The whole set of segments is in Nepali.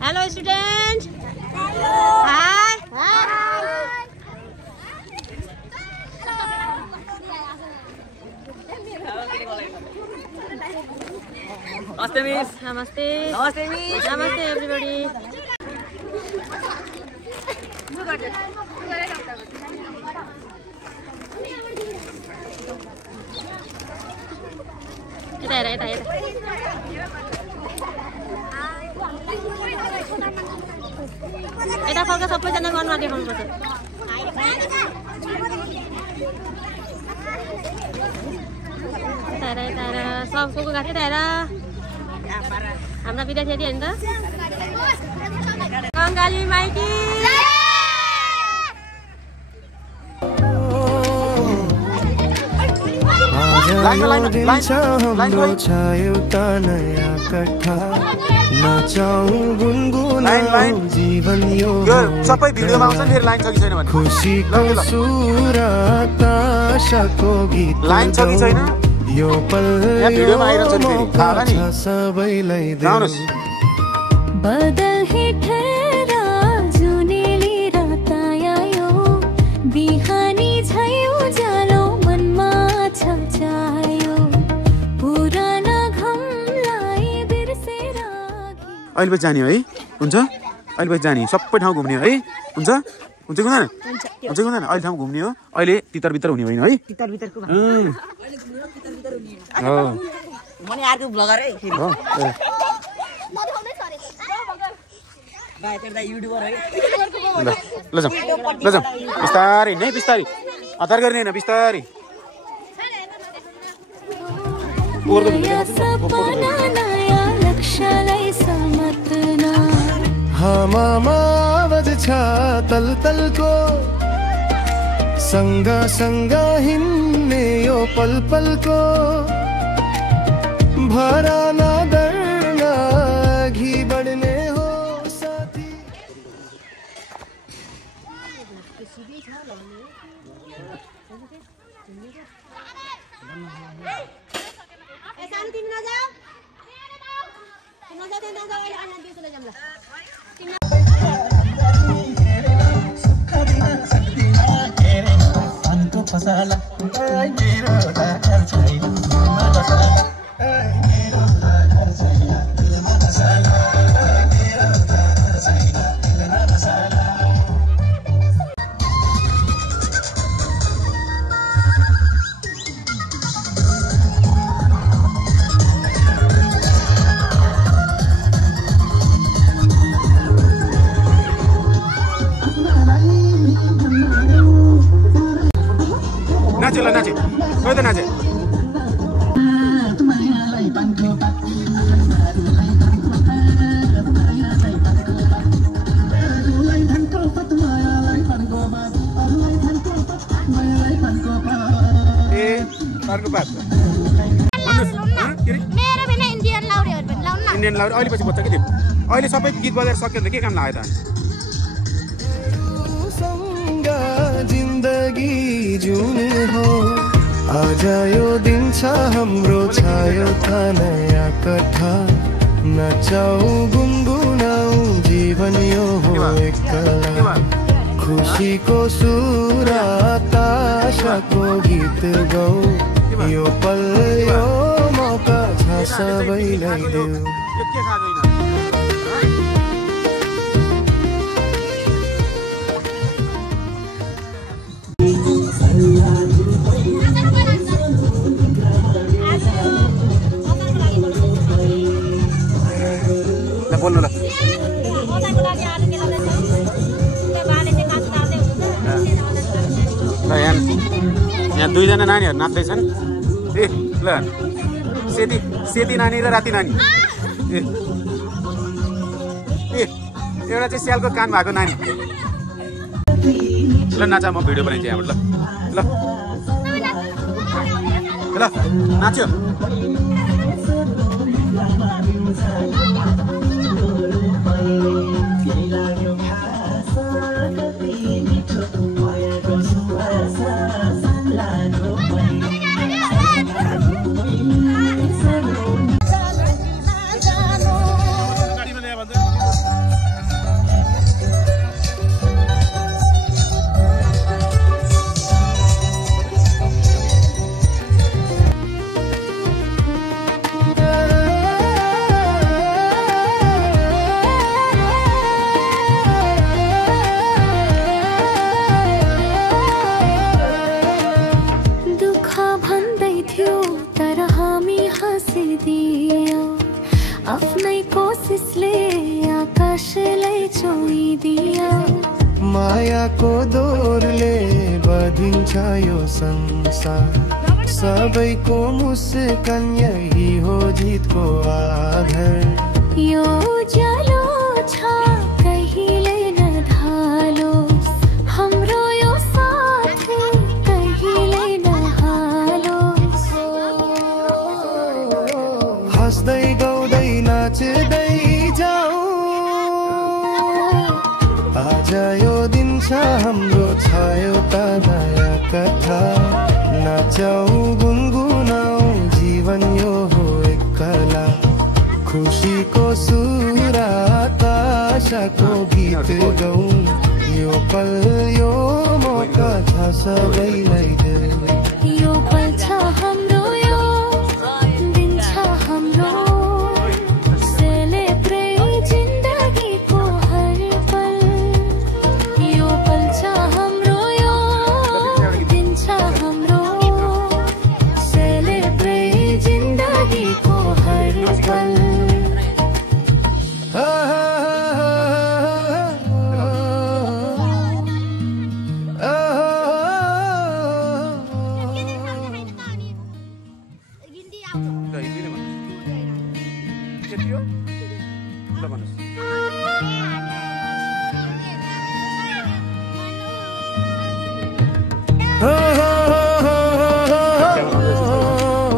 Hello student. Hello. Hi. Hi. Namaste miss. Namaste. Namaste miss. Namaste everybody. Yata. Eta फर्क सबैजना गर्नुमा देखाउनु पर्छ यता सबको गएको यता हाम्रा विद्यार्थी होइन त कङ्गाली माइती जीवन यो सबै भिडियोमा आउँछ नि फेरि लाइन छ कि छैन भने खुसीको सुरात आशाको गीत लाइन छ कि छैन यो पल यहाँ भिडियोमा आइरहन्छ नि फेरि थाहा होला नि सबैलाई आउनुस् बदल हेठेरा जुनेली रात आयो बिहानी झैउ जालो मनमा छचायो पुराना घमलाई बिर्सेर अहिले पछि जाने है हुन्छ अहिले पछि जाने सबै ठाउँ घुम्ने है हुन्छ हुन्छ कि हुँदैन हुन्छ कि हुँदैन अहिले ठाउँ घुम्ने हो अहिले तितर बितर हुने होइन है तितर बितरको हो मने अर्को ब्लगर है हो युट्युबर है ल जाऊ बिस्तारै नै बिस्तारै हतार गर्ने होइन बिस्तारै आवाज छ तल तलको सँग हिँड्ने यो पल पलको भरा नडर्न अघि बढ्ने हो साथी नाचे कोही त नाचे इन्डियन लाउड अहिले पछि बच्चा के थियो अहिले सबै गीत बजाएर सक्यो भने के काम लाग्यो त जिन्दगी जुने हो आज यो दिन छ हाम्रो छायो था नयाँ कथा नचाऊ गुनगुनाऊ जीवन यो हो एक कला खुसीको सुरात आशाको गीत गाऊ यो पल यो मौका छ सबैलाई देऊ बोल्नु ल यहाँ दुईजना नानीहरू नाच्दैछन् ए ल सेती नानी र राति नानी एउटा चाहिँ स्यालको कान भएको नानी ल नाचा म भिडियो बनाइदिएँ यहाँबाट ल ल नाच्यो आफ्नै कोसिसले आकाशलाई छोइदिया मायाको दोरले बधिन्छ यो संसार सबैको मुस्कान यही हो जितको आधार यो उज्यालो छ कहिले नढालोस् हाम्रो यो साथ कहिले नहालोस् हाँस्दै गाउँदै नाच्दै जाऊ आज यो दिन छ हाम्रो छ एउटा नयाँ कथा नाचौँ गुनगुनाऊ जीवन यो हो एक कला खुसीको सुर आकाशको गीत गाउँ यो पल यो मौका छ सबैलाई यो पल छ हाम्रो यो दिन छ हाम्रो सेलिब्रेट जिन्दगीको हर पल यो पल छ हाम्रो यो दिन छ हाम्रो सेलिब्रेट जिन्दगीको हर पल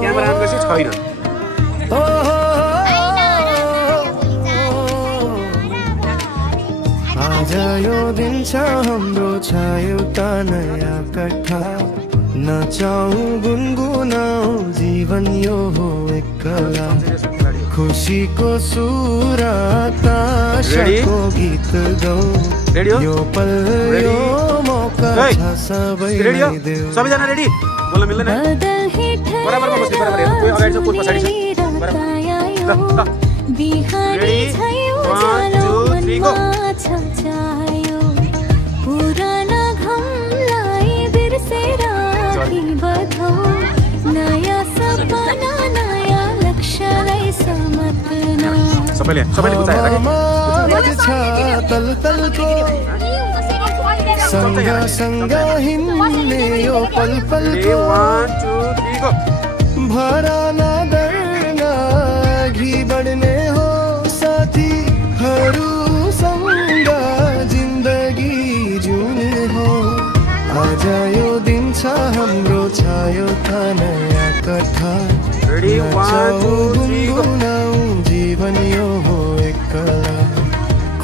क्यामेरा अन गरेपछि छैन आज यो दिन छ हाम्रो छ एउटा नयाँ कथा नाचौँ गुनगुनाऊ जीवन यो हो एक कला खुसीको सुर आकाशको गीत गाउँ यो पल यो मौका छ सबैलाई देऊ सबैजना रेडी बोल्न मिल्दैन बराबरमा बस्नु बराबर कोही अगाडि छ कोही पछाडि छ बिहानी छायो जालो मनमा छल्छायो पुराना घमलाई बिर्सेर अघि बढौँ नयाँ सपना नयाँ लक्ष्यलाई समर्पण सबैले बुझाएर तलतलको सँग हिँड्ने यो पल पलको भराना दर्न अघि बढ्ने हो साथीहरूसँग जिन्दगी जिउने हो आज यो दिन छ हाम्रो छ एउटा नयाँ कथा गुनगुनाऊ जीवन यो हो एक कला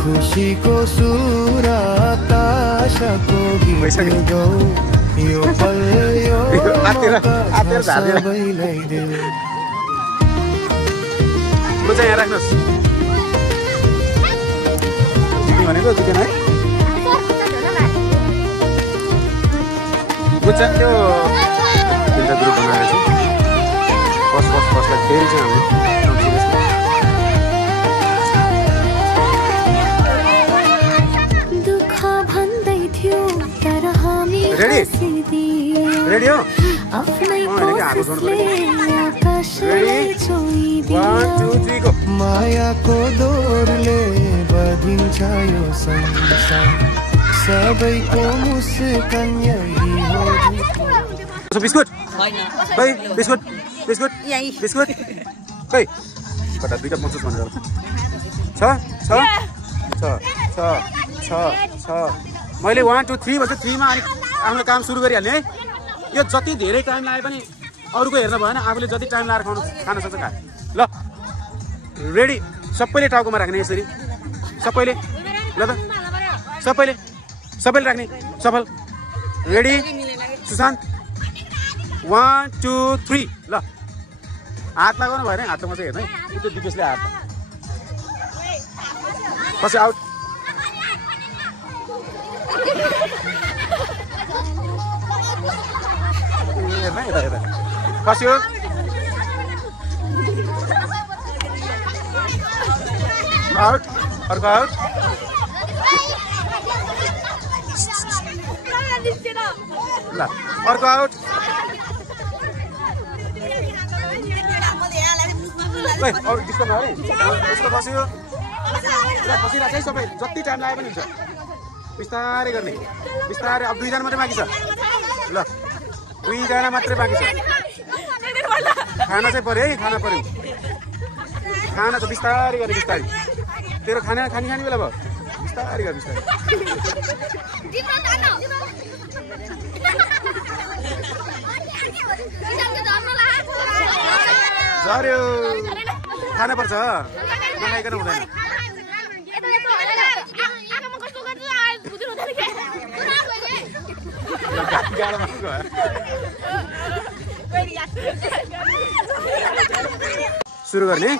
खुसीको सुर आकाशको गीत गाउँ यो पल यो सबैलाई देऊ यहाँ राख्नुहोस् भनेको चिकन है बुझ्छ त्यो तिनवटा ग्रुप बनाएर चाहिँ फर्स्टलाई फेरि चाहिँ हामीले दुःख भन्दै थियो तर हामी रेडी हो आफ्नै कोसिसले आकाशलाई छोइदियो 1 2 3 गो मायाको दोरले बधिन्छ यो संसार सबैको मुस्कान यही हो बिस्कुट खै बिस्कुट बिस्कुट बिस्कुट खै कता दुईटा पञ्चास भनेर छ छ छ छ छ छ मैले 1 2 3 भन्छ 3 मा अनि आफ्नो काम सुरु गरिहाल्ने है यो जति धेरै टाइम लागे पनि अरूको हेर्न भएन आफूले जति टाइम लाएर खान सक्छ खा ल रेडी सबैले टाउकोमा राख्ने यसरी सबैले ल त सबैले राख्ने सफल रेडी सुशान्त 1 2 3 ल हात लगाउनु भएन हात मात्रै हेर्नु है त्यो दिपेशले हात पछि आउट हेर्न खस्यो आउट अर्को आउट ल अर्को आउट डिस्टर्ब नगरे यसको बस्यो बसिरहेको है सबै जति टाइम लागे पनि हुन्छ बिस्तारै गर्ने बिस्तारै अब 2 जना मात्रै बाँकी छ ल 2 जना मात्रै बाँकी छ खाना चाहिँ पर्यो है खाना पर्यो खाना त बिस्तारै गर्ने बिस्तारै तेरो खाने बेला भयो बिस्तारै गर बिस्तारै झर्यो खाना पर्छ नखाइकन हुँदैन सुरु गर्ने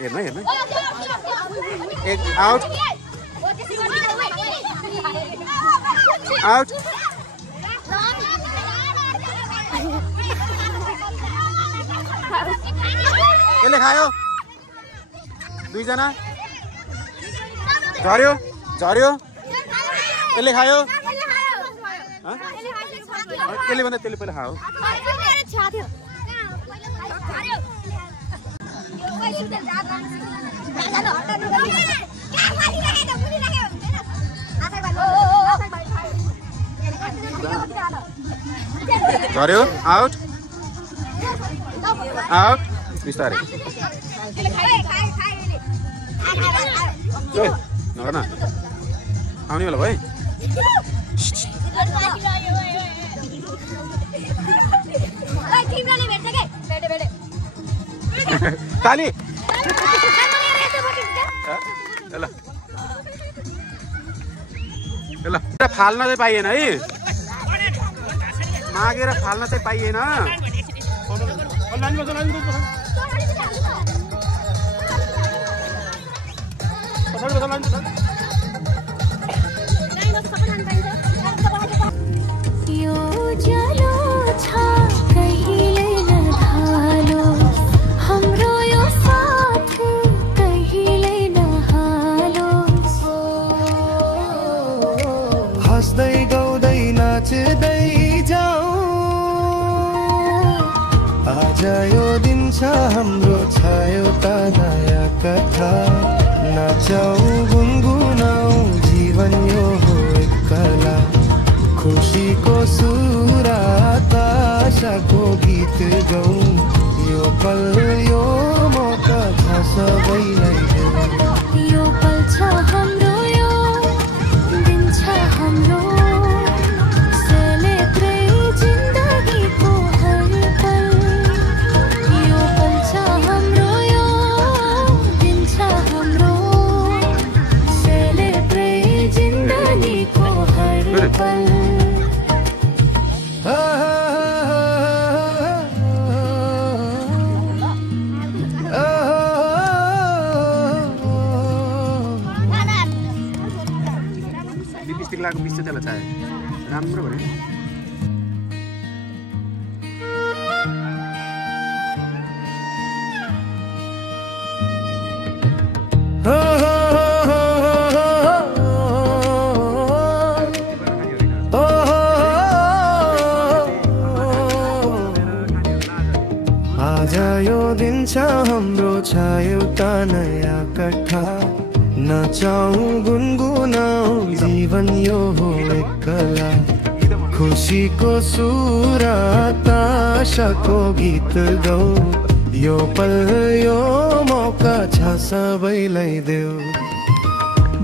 हेर्न एक आउट आउट यसले खायो 2 जना झर्यो यसले खायो त्यसले भन्दा त्यसले पहिला खायो झर्यो आउट आउट बिस्तारै नगर न आउने बेला भयो ताली ल फाल्न चाहिँ पाइएन है मागेर फाल्न चाहिँ पाइएन यो जलो छ कहिले नढालो हाम्रो यो साथ कहिले नहालो हाँस्दै गाउँदै नाच्दै जाऊ आज यो दिन छ हाम्रो छ एउटा नयाँ कथा नाचौँ गुनगुनाऊ जीवन यो हो एक कला खुसीको सुरात आशाको गीत गाउँ यो पल यो मौका छ सबैलाई यो पल छ हाम्रो यो दिन छ हाम्रो सेलिब्रेट जिन्दगीको हर पल यो पल छ हाम्रो यो दिन छ हाम्रो सेलिब्रेट जिन्दगीको हर पल लिपस्टिक लगाएको 20 चाहिँ चाहियो राम्रो भयो आज यो दिन छ हाम्रो छ एउटा नयाँ कथा नाचौँ गुनगुनाऊ जीवन यो हो एक कला खुसीको सुर ताशाको गीत गाऊ यो पल यो मौका छ सबैलाई देऊ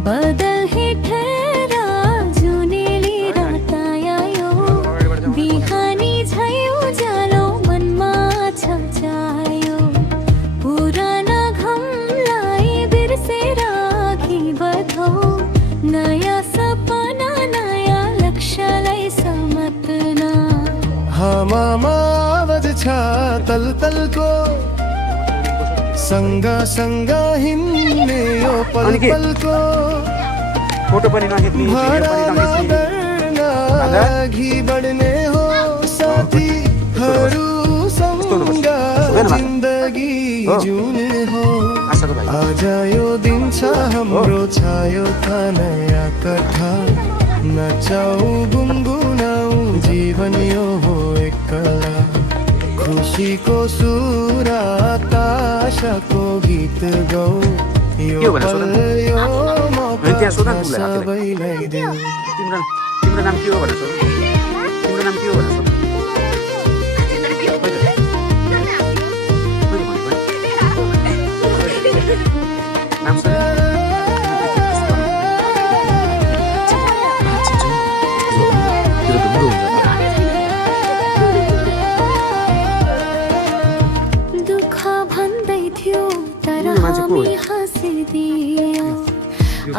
बदल हेठेर जुनेली रात आयो बिहानी झै उज्यालो मनमा छम्छायो पुराना घमलाई बिर्सेर अघि बढौँ नयाँ सपना नयाँ लक्ष्यलाई समत्न हामामा आवाज छ तलतलको सँगा सँगा हिँड्ने यो पल पलको फोटो पनि नखिच्ने अघि बढ्ने हो साथीहरूसँग जिन्दगी जिउने हो आज यो दिन छ हाम्रो छायो त नयाँ कथा नचाऊ गुनगुनाऊ जीवन यो हो एक कला खुसीको सुर ताशाको गीत गाऊ यो पल यो मौका सबैलाई देऊ तिम्रो नाम के हो भनेर सोध तिम्रो नाम के हो भनेर सोध नाम सोध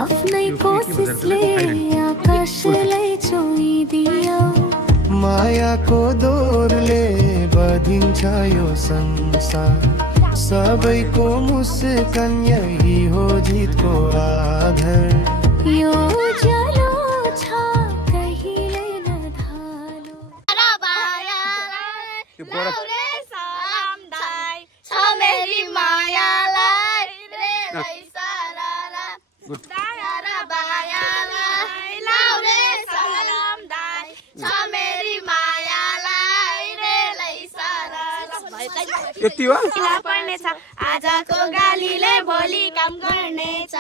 आफ्नै कोसिसले आकाशलाई छोइदियो मायाको दोरले बधिन्छ यो संसार सबैको मुस्कान यही हो जितको आधार यो उज्यालो छ कहिले नढालो मेरी मायालाई यति हो आजको गालीले भोलि काम गर्नेछ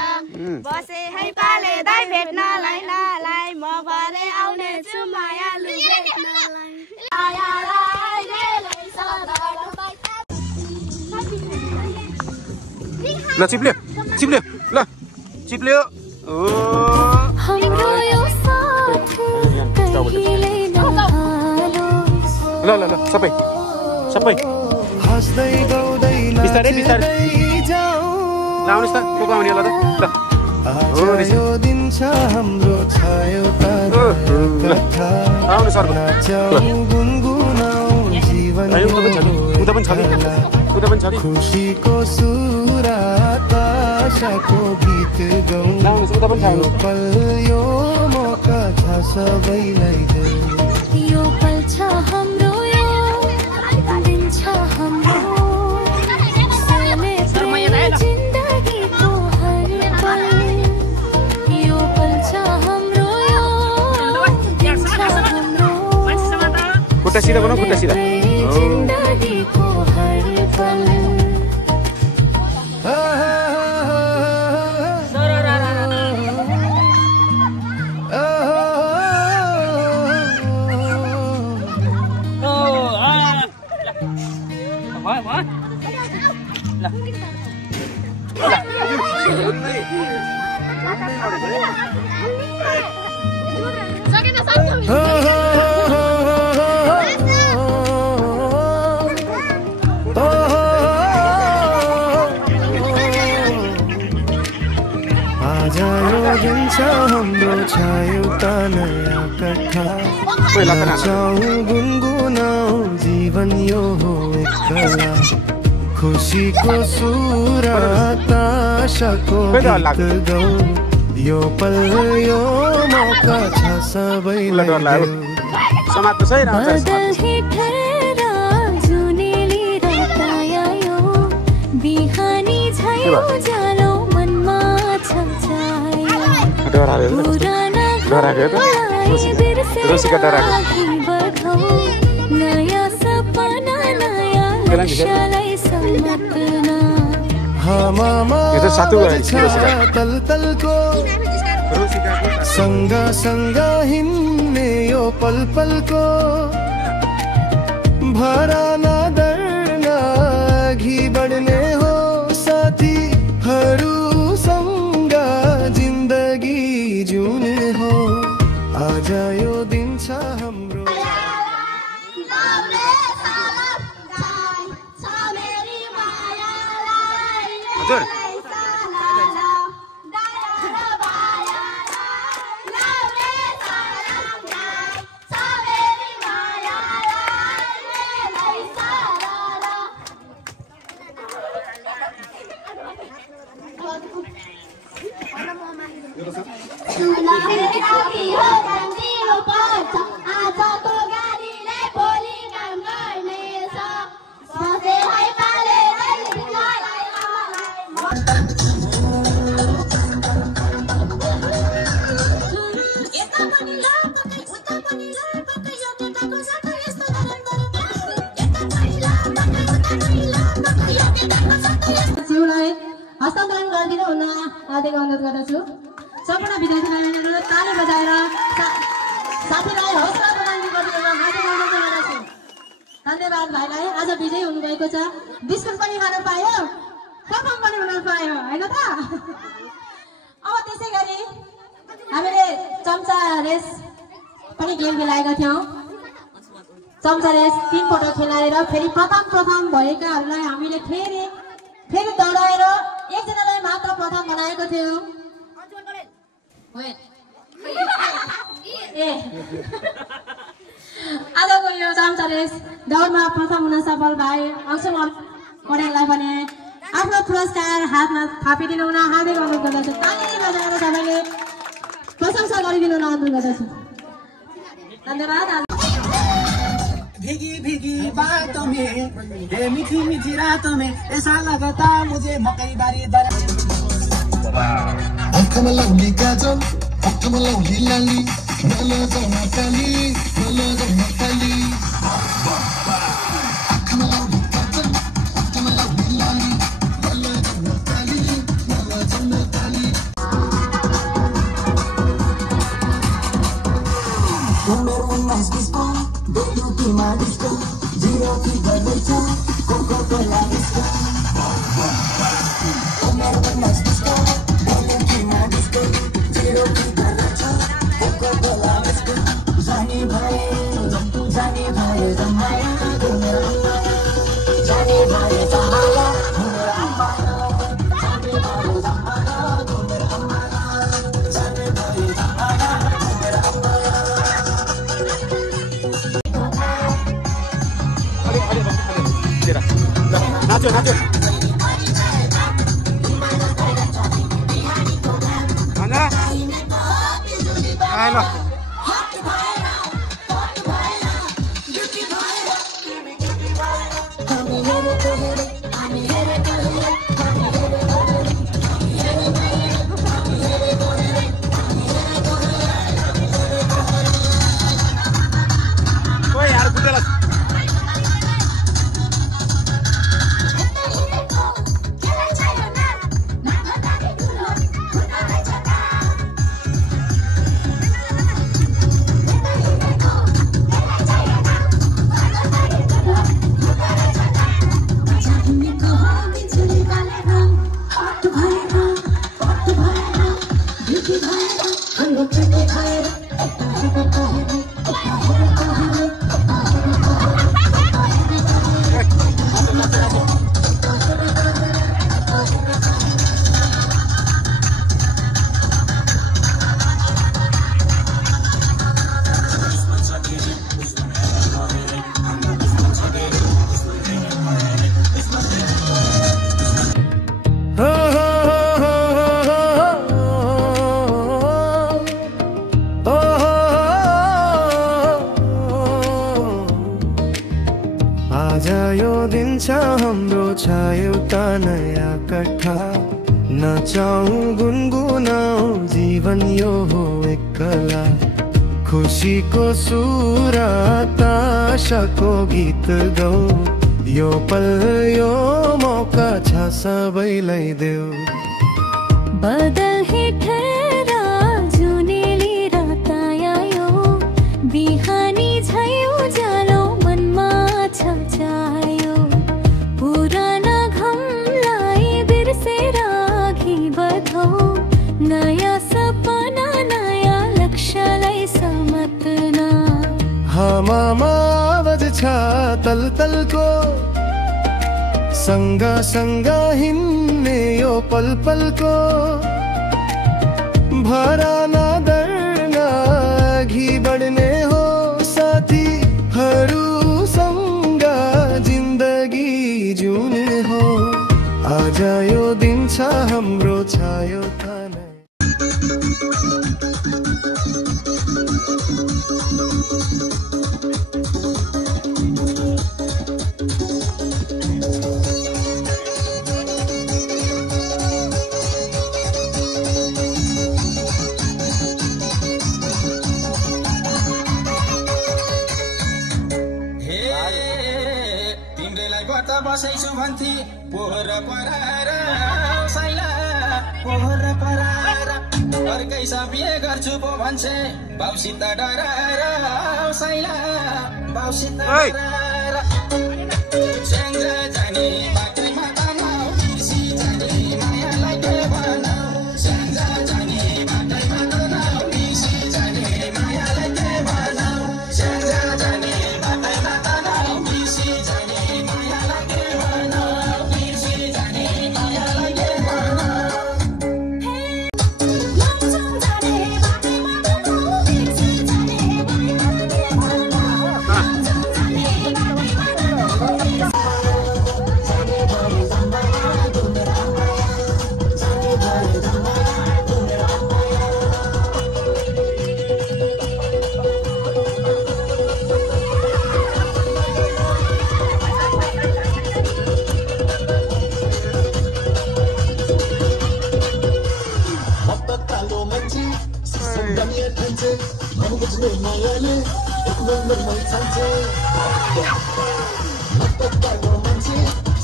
बसे है पाले दाइ भेट्नलाई नालाई म भरे आउने छु मायालु भेट्नलाई ल चिप्ल्यो चिप्ल्यो ल चिप्ल्यो ओ हाम्रो यो साथ कहिले नहालोस् ल ल ल सबै सबै हस्दै गाउँदै बिस्तारै बिस्तारै जाऊ आउनुहोस् त को आउने होला त ल यो दिन छ हाम्रो छायो कथा आउनु सर गुनगुनाऊ जीवन उता पनि छ उता पनि छ खुसीको सुर ताशाको गीत गाऊ उता पनि छ यो पल यो मौका छ सबैलाई देऊ यो पल छ हाम्रो यो दिन छ हाम्रो जिन्दगीको हर पल यो पल छ हाम्रो यो दिन छ हाम्रो खुट्टा सिधा बनाऊ खुट्टा सिधा जिन्दगीको हर पल आज यो दिन छ हाम्रो छायो त नयाँ कथा नचाऊ गुनगुनाऊ जीवन यो हो एक कला खुसीको सुर ताशाको गीत गाऊ यो पल यो मौका छ सबैलाई समात्नु छ है बदल हेठेर जुनेली रात आयो बिहानी झै उज्यालो मनमा छम्छायो पुराना घमलाई बिर्सेर अघि बढौँ नयाँ सपना नयाँ लक्ष्यलाई समत्न हामामा तलतलको सँग सँग हिँड्ने यो पल पलको भरा नडर्न अघि बढ्ने हो साथीहरूसँग जिन्दगी जिउने हो आज यो दिन छ हाम्रो हजुर आजको गाडीले भोलि काम गर्नेछ बसे है पाले शिवलाई हस्तान्तरण गरिदिनु हुन हार्दिक अनुरोध गर्दछु। सम्पूर्ण विद्यार्थीलाई ताली बजाएर साथीलाई हौसला प्रदान गरिदिनु हार्दिक अनुरोध गर्दछु। धन्यवाद भाइलाई। आज विजयी हुनुभएको छ। बिस्कुट पनि खान पायो, पपकर्न पनि हुन पायो हैन त। अब त्यसै गरी हामीले चम्चा रेस पनि गेम खेलाएका थियौं। चम्चा रेस 3 पटक खेलाएर फेरि प्रथम भएकाहरूलाई हामीले फेरि दौडाएर एकजनालाई मात्र प्रथम बनाएको थियौं। आजको यो चम्चा रेस दौडमा प्रथम हुन सफल भए अंशुल पौडेललाई भने आफ्नो पुरस्कार हातमा थापिदिनु हुन हार्दिक अनुरोध गर्दछु। ताली बजाएर सबैले प्रशंसा गरिदिनु हुन अनुरोध गर्दछु। धन्यवाद। भीगी भीगी बातों में ये मीठी मीठी रातों में ऐसा लगता मुझे मकई बारी दर आँखामा लाउने काजल आँखामा लाउने लाली नलजाउन काली नलजाउन काली आँखामा लाउने काजल आँखामा लाउने लाली नलजाउन काली नलजाउन काली उमेर 19-20 को बेलुकीमा डिस्को जिरो की गर्दैछ कोको कोला डिस्को उमेर 19-20 को बेलुकीमा डिस्को जिरो की गर्दैछ कोको कोला डिस्को जानी भए जमाया घुमेर जानी भए जमाया घुमेर अम्मा जानी भए जमाया घुमेर अम्मा जानी भए जमाया घुमेर अम्मा नाचो नाचो भन्दा आयो ल ओए यार बुझला हाम्रो छ एउटा नयाँ कथा नचाऊ गुनगुनाऊ जीवन यो हो एक कला खुसीको सुर ताशाको गीत गाऊ यो पल यो मौका छ सबैलाई देऊ बदल ही ठहरा बिहानी झै उज्यालो मनमा छम्चायो पुराना घमलाई बिर्सेर अघि बढौ नयाँ सपना नयाँ लक्ष्यलाई समत्न हामामा आवाज छ तलतलको सँगा सँगा हिँड्ने यो पल पलको भरा नडर्न अघि बढ्ने हो साथीहरूसँग जिन्दगी जिउने हो आज यो दिन छ हाम्रो छायो थाना बसैछु भन्थे पोहोर पराएर साइला पोहोर पराएर अर्कैसँग बिहे गर्छु पो भन्छे बाउसित डराएर साइला बाउसित डराएर स्याङ्जा जाने बाटैमा तनाउ बिर्सी जाने मायालाई के भनौ स्याङ्जा जाने बाटैमा तनाउ बिर्सी जाने मायालाई के भनौ स्याङ्जा जाने बाटैमा तनाउ बिर्सी जाने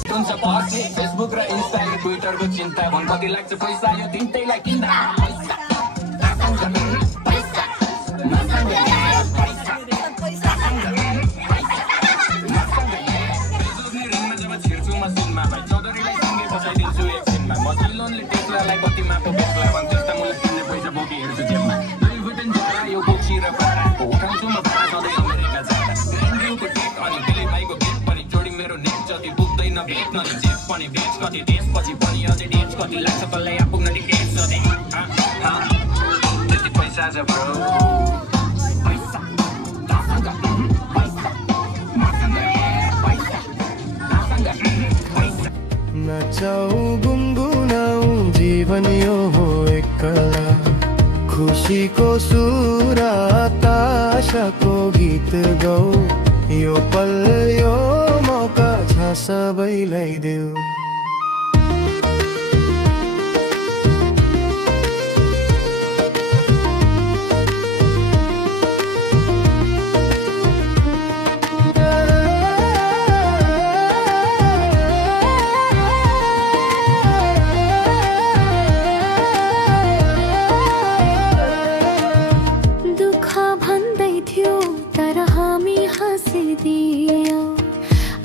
फेसबुक र इन्स्टा ट्विटरको चिन्ता भन कति लाग्छ पैसा यो तिनटैलाई किन्दा जब छिर्छु मसिनमा भाइ चौधरीलाई सँगै बसाइदिन्छु एकछिनमा मसिलोनले टेस्लालाई कतिमा पो बेच्ला भन्छु त मलाई किन्ने पैसा बोकी हेर्छु जेबमा दुई बुटेन जरा यो बोक्सी र पराको उठाउँछु म भाडा सधैँ अमेरिका जाँदा ग्रेन्ड्रिङको टेक अनि दिली भाइको भेट पनि जोडी मेरो नेट जति पुग्दैन भेट न जेब पनि भेट कति त्यसपछि पनि अझै डेट कति लाग्छ कसलाई आपुग्न टिकेट सधैँ त्यति पैसा छ ब्रो पैसा नचाऊ गुनगुनाऊ जीवन यो हो एक कला खुसीको सुरात आशाको गीत गाऊ यो पल यो मौका छ सबैलाई देऊ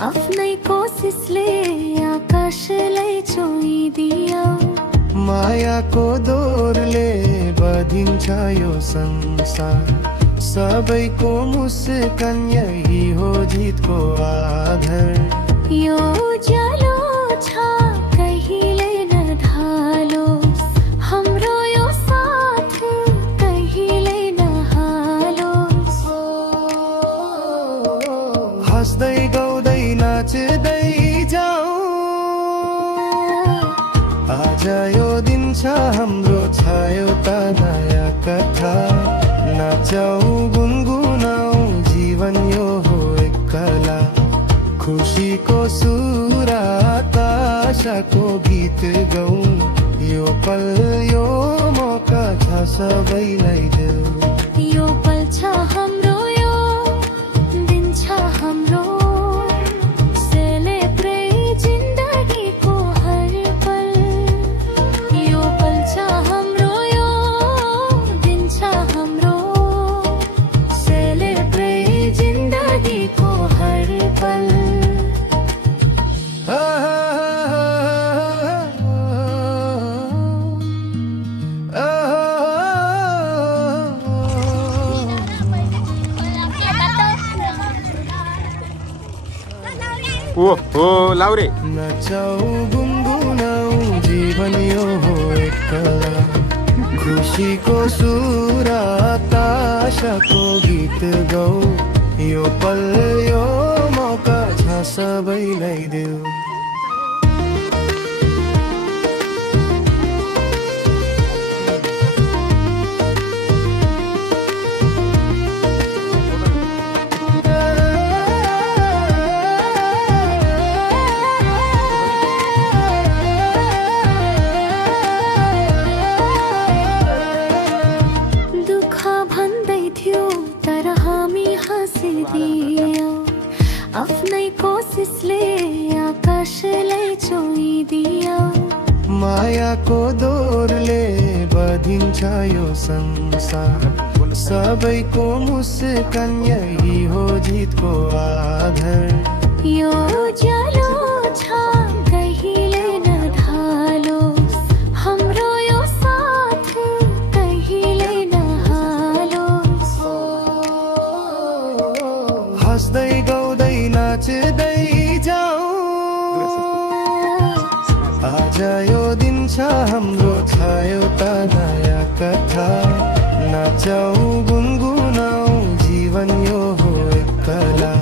आफ्नै कोसिसले आकाशलाई छोइदियो मायाको दोरले बधिन्छ यो संसार सबैको मुस्कान यही हो जितको आधार यो उज्यालो छ कहिले नढालोस् हाम्रो यो साथ कहिले नहालोस् हाँस्दै गाउँदै नाच्दै जाऊ आज यो दिन छ हाम्रो छायो त नयाँ कथा नाचौ गुनगुनाऊ जीवन यो हो एक कला खुसीको सुरात आशाको गीत गाऊ यो पल यो मौका छ सबैलाई देऊ यो पल छ हाम्रो यो दिन छ हाम्रो सेलिब्रेट जिन्दगीको हर पल यो पल छ हाम्रो यो दिन छ हाम्रो सेलिब्रेट लाउरे नचाऊ गुनगुनाऊ जीवन यो हो एक कला खुशीको सुर आकाशको गीत गाऊ यो पल यो मौका छ सबैलाई देऊ आफ्नै कोसिसले आकाशलाई छोइदियो मायाको दोरले बधिन्छ यो संसार सबैको मुस्कान यही हो जितको आधार यो उज्यालो छ कहिले नढालोस् हाम्रो यो साथ कहिले नहालोस् हँस्दै गाउँदै नाच्दै जाऊ आज यो दिन छ हाम्रो छ एउटा नयाँ कथा नाचौँ गुनगुनाऊ जीवन यो हो एक कला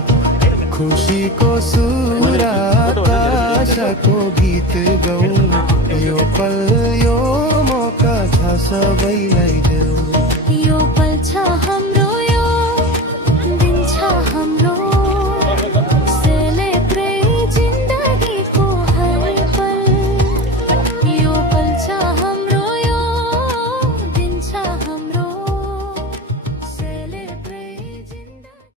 खुशीको सुर आकाशको गीत गाऊ यो पल यो मौका छ सबैलाई देऊ यो